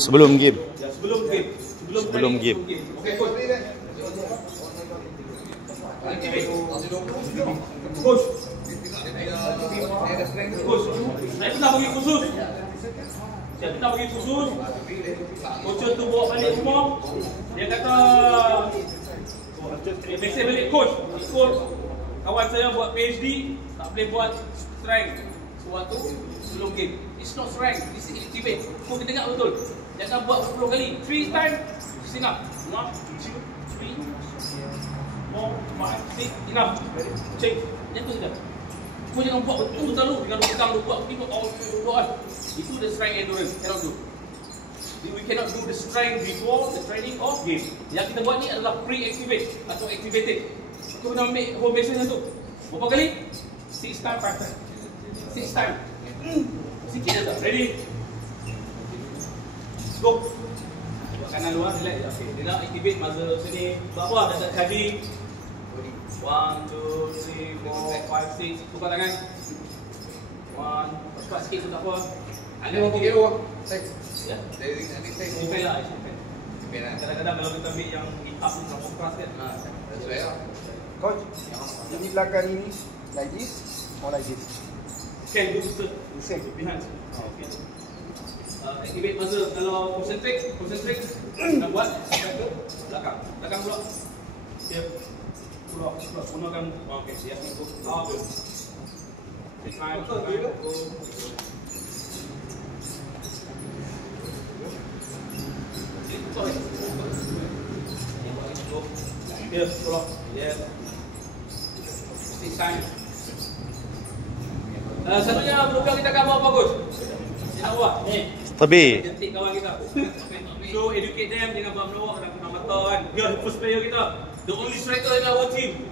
Sebelum game. Ya, sebelum game. Sebelum game. Okey, coach. Coach. Coach. Saya pernah bagi khusus. Coach tu bawa balik rumah. Dia kata dia mesej balik coach. Ikut kawan saya buat PhD, tak boleh buat strength sewaktu sebelum game. It's not strength, it's activate. Kau kena dengar betul. Jangan buat 10 kali. 3 times is enough. 1, 2, 3, 4, 5, 6. Enough. Check. Yang tu sudah. Kau jangan buat betul selalu. Dengan pegang lu buat begini all. Itu the strength endurance. Cannot do. We cannot do the strength before the training of game. Yang kita buat ni adalah pre-activate atau activated. Kau kena ambil home base tu. Berapa kali? 6 times, 5 times. 6 times. Sikit je tak? Ready? Go. Buat kanan luar, relax. Okay. Dia nak activate muscle sini. Buat apa? Dah tak charging. 1, 2, 3, 4, 5, 6. Tukar tangan. 1. Cepat sikit pun tak apa. Ada berapa kilo? Ya? Depend lah. Kadang-kadang kalau kita ambil yang hit-up ni terlalu keras kan. Sesuai lah. Coach, ini belakang ini like this or like this? Can do the Same. behind. Okay. Activate muscle. Kalau concentrate. Nak buat belakang pula. Dia pulau gunakan. Okey, siap ni. Good. Try. Dia pulau. Yeah. 6 times. Satunya program kita akan buat apa, coach? Kita buat ni. Tapi Cantik kawan kita. So educate them, jangan buat melawak dan kena mata kan. Dia the first player kita. The only striker in our team.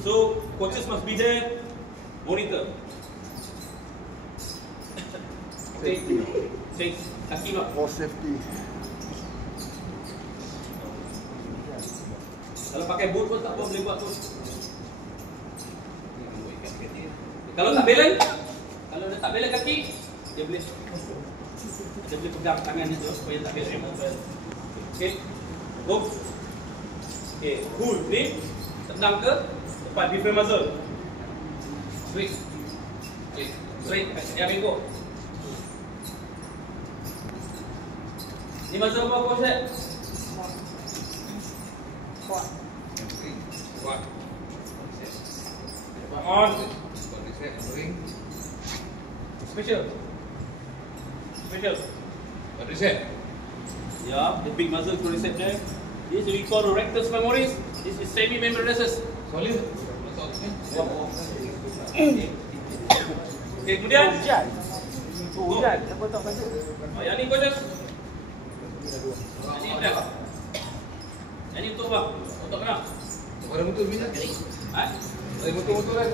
So coaches must be there. Monitor. Take kaki lah. For safety. Kalau pakai boot pun tak apa, boleh buat tu. Kalau tak balance, kalau dia tak balance kaki, dia boleh pegang tangan dia tu supaya tak balance. Okey. Go. Okey, pull ni tendang ke depan different muscle. Straight. Okey, straight. Ya, bingo. Ni muscle apa coach? Kuat. On. Special. What is it? Yeah, the big muscle to reset there. This we call rectus femoris. This is semi-membraneous. Solid. Okay, kemudian. Hujan. Siapa tak baca? Yang ni coaches. Yang ni apa? Yang ni untuk apa? Untuk kenapa? Ada betul minat? Ha? Ada betul-betul kan?